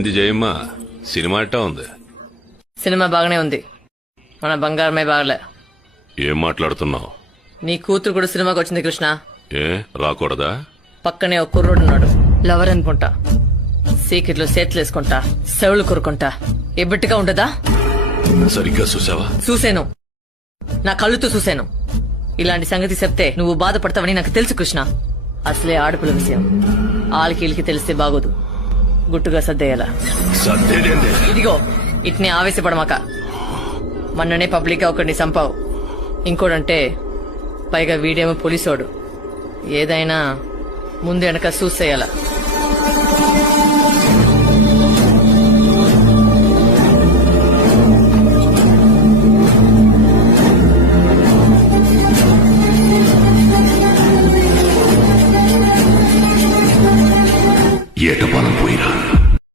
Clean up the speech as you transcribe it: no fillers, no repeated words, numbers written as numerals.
ఇది జయమ్మ సినిమా ఎట్టా ఉంది? సినిమా బాగానే ఉంది, మన బంగారమే బాగలే. ఏం మాట్లాడుతున్నావు? నీ కూతురు కూడా సినిమాకి వచ్చింది కృష్ణ. ఏ రాకూడదా? పక్కనే ఒక కుర్రోడు ఉన్నాడు, లవర్ అనుకుంటా. సీకెట్లో చేతులు వేసుకుంటా, సెవులు కొరుకుంటా. ఎబ్బట్టిగా ఉంటదా? సరిగ్గా చూసావా? చూశాను, నా కళ్ళుతో చూశాను. ఇలాంటి సంగతి చెప్తే నువ్వు బాధపడతావని నాకు తెలుసు కృష్ణ. అసలే ఆడపిల్ల విషయం ఆలికి తెలిస్తే బాగోదు. గుట్టుగా సర్దేయాలా? ఇదిగో ఇట్నే ఆవేశపడమాక. మొన్ననే పబ్లిక్ గా ఒకడిని చంపావు, ఇంకోడంటే పైగా వీడేమో పోలీసోడు. ఏదైనా ముందు వెనక చూసేయాలా?